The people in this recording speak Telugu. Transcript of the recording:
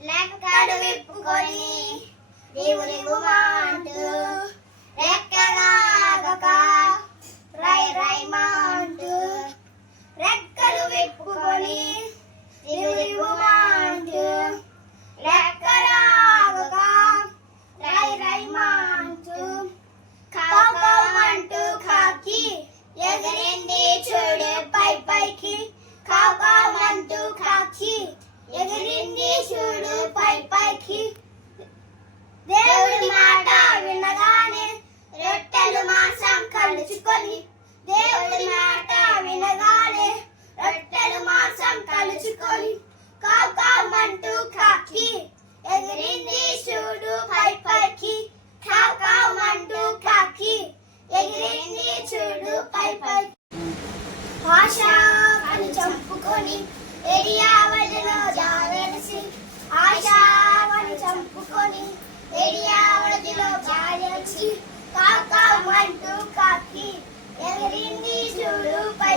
లేక కాడు విప్పుకొని దేవుని గుమా పై పై అని చంపుకొని ఎడియావడిలో జారేసి ఆశ చంపుకొని ఎడియావడిలో జారేసి కాకా మంటూ కాకి ఎగిరింది చూడు పై